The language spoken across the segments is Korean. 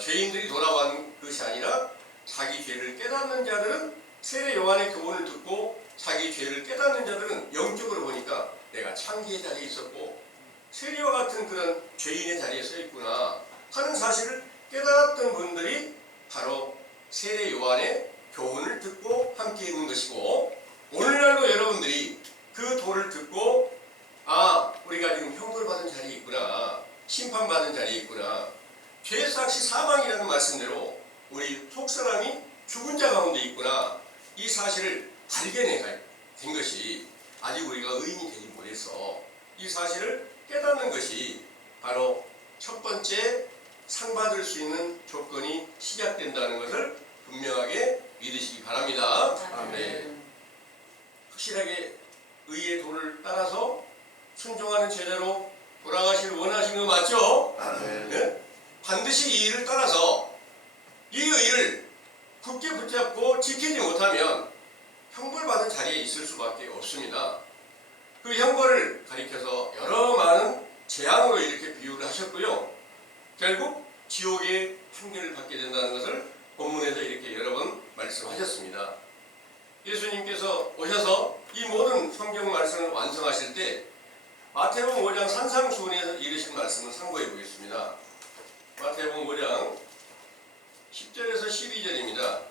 죄인들이 돌아온 것이 아니라 자기 죄를 깨닫는 자들은 세례 요한의 교훈을 듣고 자기 죄를 깨닫는 자들은 영적으로 보니까 내가 창기의 자리에 있었고 세리와 같은 그런 죄인의 자리에 서 있구나 하는 사실을 깨달았던 분들이 바로 세례 요한의 교훈을 듣고 함께 있는 것이고, 오늘날도 여러분들이 그 도를 듣고 우리가 지금 형벌받은 자리에 있구나, 심판받은 자리에 있구나, 죄삭시 사망이라는 말씀대로 우리 속사람이 죽은 자 가운데 있구나, 이 사실을 발견해 된 것이 아직 우리가 의인이 되지 못해서 이 사실을 깨닫는 것이 바로 첫 번째 상 받을 수 있는 조건이 시작된다는 것을 분명하게 믿으시기 바랍니다. 네. 확실하게 의의 도를 따라서 순종하는 제자로 돌아가시길 원하시는 거 맞죠? 네? 반드시 이 일을 따라서 이 의를 굳게 붙잡고 지키지 못하면 형벌받은 자리에 있을 수밖에 없습니다. 그 형벌을 가리켜서 여러 많은 재앙으로 이렇게 비유를 하셨고요. 결국 지옥의 판결을 받게 된다는 것을 본문에서 이렇게 여러 번 말씀하셨습니다. 예수님께서 오셔서 이 모든 성경 말씀을 완성하실 때 마태복음 5장 산상수훈에서 이르신 말씀을 참고해 보겠습니다. 마태복음 5장 10절에서 12절입니다.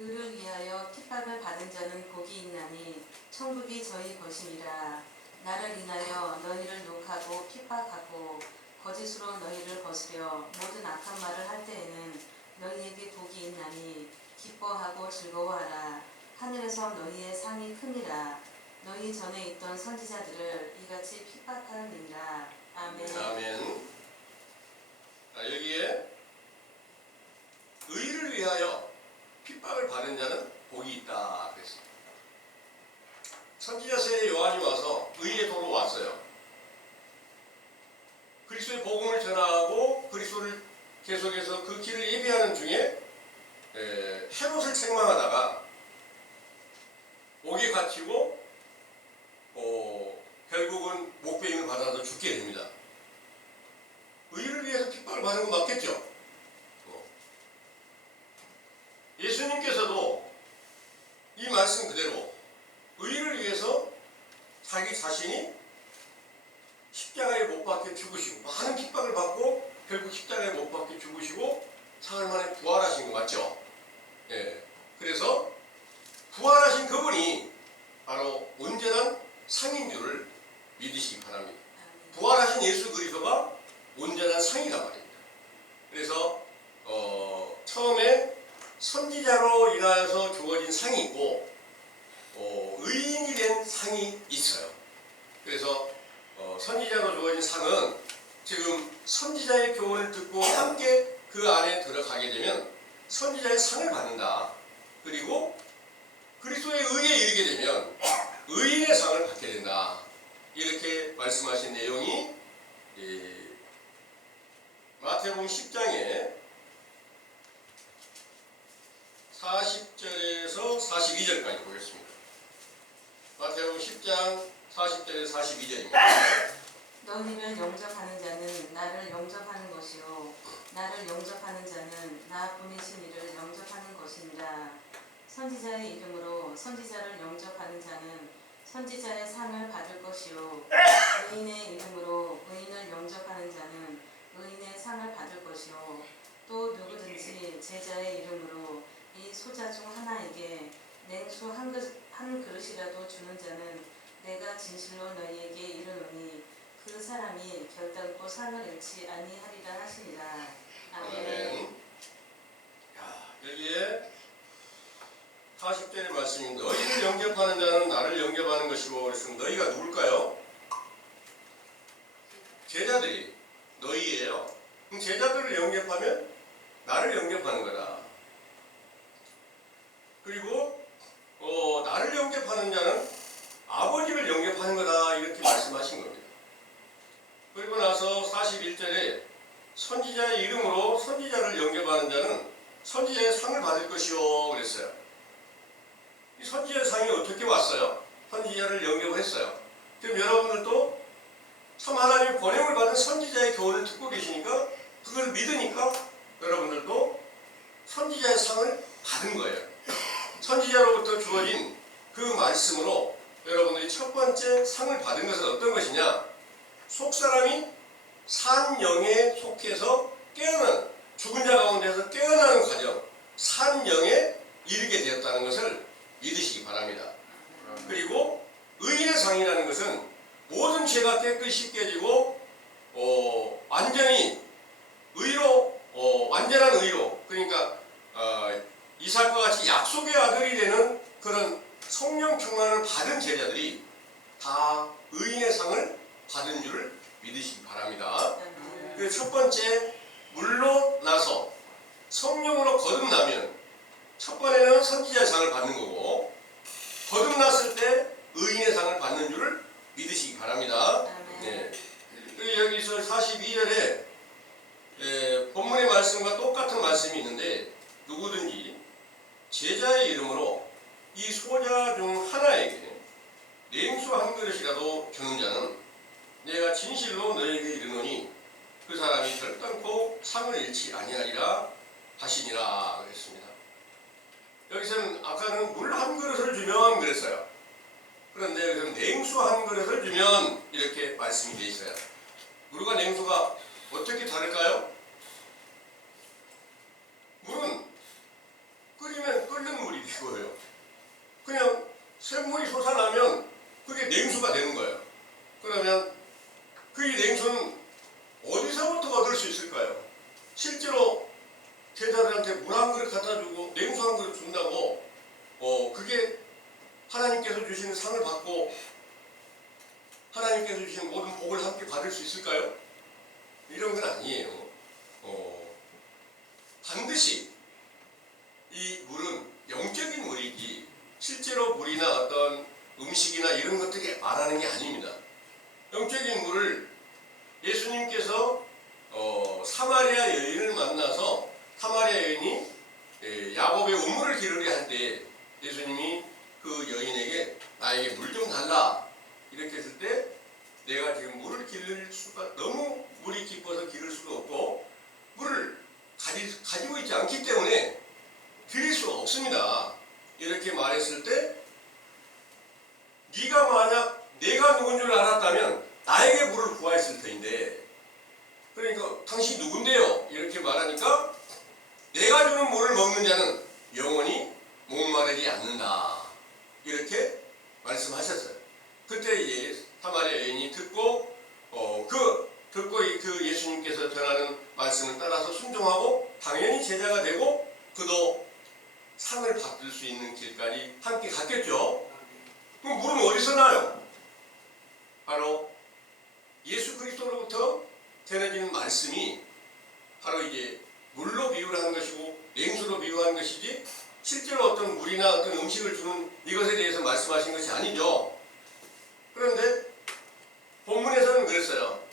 의를 위하여 핍박을 받은 자는 복이 있나니 천국이 저희 것이니라. 나를 인하여 너희를 욕하고 핍박하고 거짓으로 너희를 거스려 모든 악한 말을 할 때에는 너희에게 복이 있나니 기뻐하고 즐거워하라. 하늘에서 너희의 상이 크니라. 너희 전에 있던 선지자들을 이같이 핍박하느니라. 아멘. 아멘. 여기에 의를 위하여 핍박을 받은 자는 복이 있다 그랬습니다. 선지자 세례 요한이 와서 의의 도로 왔어요. 그리스도의 복음을 전하고 그리스도를 계속해서 그 길을 예비하는 중에 헤롯을 책망하다가 옥에 갇히고 결국은 목베임을 받아서 죽게 됩니다. 의를 위해서 핍박을 받는 거 맞겠죠? 예수님께서도 이 말씀 그대로 의를 위해서 자기 자신이 십자가에 못 박혀 죽으시고 많은 핍박을 받고 결국 십자가에 못 박혀 죽으시고 사흘 만에 부활하신 거 맞죠? 예. 그래서 부활하신 그분이 바로 온전한 상인 줄을 믿으시기 바랍니다. 부활하신 예수 그리스도가 온전한 상이란 말입니다. 그래서 처음에 선지자로 인하여서 주어진 상이 있고 의인이 된 상이 있어요. 그래서 선지자로 주어진 상은 지금 선지자의 교훈을 듣고 함께 그 안에 들어가게 되면 선지자의 상을 받는다. 그리고 그리스도의 의에 이르게 되면 의인의 상을 받게 된다. 이렇게 말씀하신 내용이 마태복음 10장에 40절에서 42절까지 보겠습니다. 마태복음 10장 40절에서 42절입니다. 너희를 영접하는 자는 나를 영접하는 것이요 나를 영접하는 자는 나 보내신 이를 영접하는 것이니라. 선지자의 이름으로 선지자를 영접하는 자는 선지자의 상을 받을 것이요 의인의 이름으로 의인을 영접하는 자는 의인의 상을 받을 것이요 또 누구든지 제자의 이름으로 이 소자 중 하나에게 냉수 한 그릇이라도 주는 자는 내가 진실로 너희에게 이르노니 그 사람이 결단코 상을 잃지 아니하리라 하시니라. 아멘. 여기에 40절의 말씀이 너희를 영접하는 자는 나를 영접하는 것이고, 그래서 너희가 누굴까요? 제자들이 너희예요. 그럼 제자들을 영접하면 나를 영접하는 거다. 그리고 나를 영접하는 자는 아버지를 영접하는 거다, 이렇게 말씀하신 겁니다. 그리고 나서 41절에 선지자의 이름으로 선지자를 영접하는 자는 선지자의 상을 받을 것이요 그랬어요. 이 선지자의 상이 어떻게 왔어요? 선지자를 영접했어요. 그럼 여러분들도 참 하나님의 권행을 받은 선지자의 교훈을 듣고 계시니까 그걸 믿으니까 여러분들도 선지자의 상을 받은 거예요. 선지자로부터 주어진 그 말씀으로 여러분들이 첫 번째 상을 받은 것은 어떤 것이냐? 속사람이 산영에 속해서 깨어나는, 죽은 자 가운데서 깨어나는 과정, 산영에 이르게 되었다는 것을 믿으시기 바랍니다. 그리고 의인의 상이라는 것은 모든 죄가 깨끗이 깨지고 완전히 의로, 완전한 의로, 그러니까 이삭과 같이 약속의 아들이 되는 그런 성령 충만을 받은 제자들이 다 의인의 상을 받은 줄을 믿으시기 바랍니다. 그 첫 번째, 물로 나서 성령으로 거듭나면 첫 번에는 선지자의 상을 받는 거고, 거듭났을 때 의인의 상을 받는 줄을 믿으시기 바랍니다. 네. 여기서 42절에 본문의 말씀과 똑같은 말씀이 있는데, 누구든지 제자의 이름으로 이 소자 중 하나에게 냉수 한 그릇이라도 주는 자는 내가 진실로 너에게 이르노니 그 사람이 결단코 상을 잃지 아니하리라 하시니라 그랬습니다. 여기서는 아까는 물 한 그릇을 주면 그랬어요. 그런데 여기서는 냉수 한 그릇을 주면 이렇게 말씀이 되어 있어요. 물과 냉수가 어떻게 다를까요? 물은 끓이면 끓는 물이 되고요. 그냥 샘물이 솟아나면 그게 냉수가 되는 거예요. 그러면 그 이 냉수는 어디서부터 얻을 수 있을까요? 실제로 제자들한테 물 한 그릇 갖다 주고 냉수 한 그릇 준다고 그게 하나님께서 주시는 상을 받고 하나님께서 주시는 모든 복을 함께 받을 수 있을까요? 이런 건 아니에요. 반드시 이 물은 영적인 물이지 실제로 물이나 어떤 음식이나 이런 것들이 말하는 게 아닙니다. 영적인 물을 예수님께서 사마리아 여인을 만나서 사마리아 여인이 야곱의 우물을 기르려 할 때 예수님이 그 여인에게 나에게 물 좀 달라 이렇게 했을 때 내가 지금 물을 기를 수가 너무 물이 깊어서 기를 수가 없고 물을 가지고 있지 않기 때문에 드릴 수가 없습니다. 이렇게 말했을 때 네가 만약 내가 누군 줄 알았다면 나에게 물을 구하였을 터인데 그러니까 당신 누군데요? 이렇게 말하니까 내가 주는 물을 먹는 자는 영원히 목마르지 않는다 이렇게 말씀하셨어요. 그때 이제 사마리아 여인이 듣고 그 예수님께서 전하는 말씀을 따라서 순종하고 당연히 제자가 되고 그도 상을 받을 수 있는 길까지 함께 갔겠죠. 그럼 물은 어디서 나요? 바로 예수 그리스도로부터 전해지는 말씀이 바로 이제 물로 비유를 하는 것이고 냉수로 비유하는 것이지 실제로 어떤 물이나 어떤 음식을 주는 이것에 대해서 말씀하신 것이 아니죠. 그런데 본문에서는 그랬어요.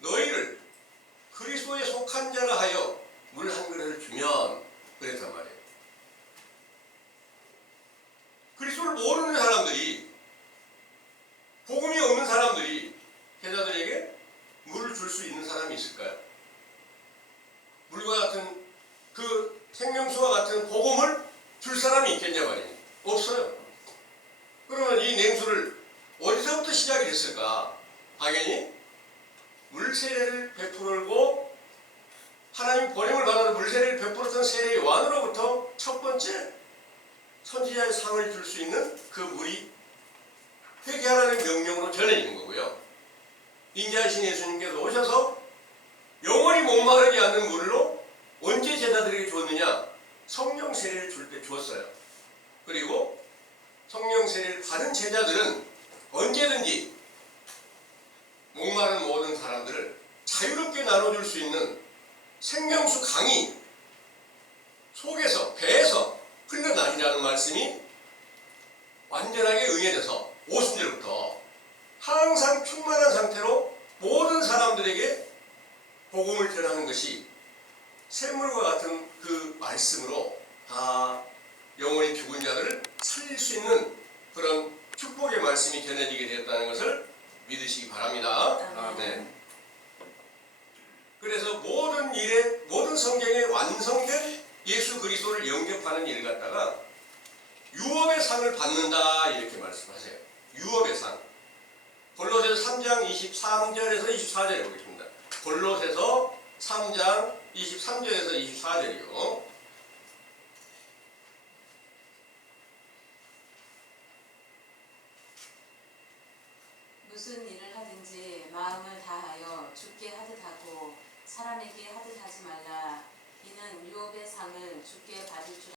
너희를 그리스도에 속한 자라 하여 물 한 그릇을 주면 그랬단 말이에요. 그리스도를 모르는 사람들이 복음이 없는 사람들이 제자들에게 물을 줄 수 있는 사람이 있을까요? 물과 같은 그 생명수와 같은 복음을 줄 사람이 있겠냐 말이에요. 없어요. 그러면 이 냉수를 어디서부터 시작이 됐을까? 당연히 물세례를 베풀고 하나님 권행을 받아서 물세례를 베풀었던 세례 요한으로부터 첫 번째 선지자의 상을 줄 수 있는 그 물이 회개하라는 명령으로 전해지는 거고요. 인자하신 예수님께서 오셔서 영원히 목마르지 않는 물로 언제 제자들에게 주었느냐? 성령 세례를 줄 때 주었어요. 그리고 성령 세례를 받은 제자들은 언제든지 목마른 모든 사람들을 자유롭게 나눠줄 수 있는 생명수 강이 속에서 배에서 흘러다니라는 말씀이 완전하게 응해져서 50절부터 항상 충만한 상태로 모든 사람들에게 복음을 전하는 것이 샘물과 같은 그 말씀으로 다 영원히 죽은 자들을 살릴 수 있는 그런 축복의 말씀 말씀이 전해지게 되었다는 것을 믿으시기 바랍니다. 네. 그래서 모든 일에, 모든 성경에 완성된 예수 그리스도를 영접하는 일을 갖다가 유업의 상을 받는다 이렇게 말씀하세요. 유업의 상. 골로새서 3장 23절에서 24절에 보겠습니다. 골로새서 3장 23절에서 24절이요. 무슨 일을 하든지 마음을 다하여 주께 하듯 하고 사람에게 하듯 하지 말라. 이는 유업의 상을 주께 받을 줄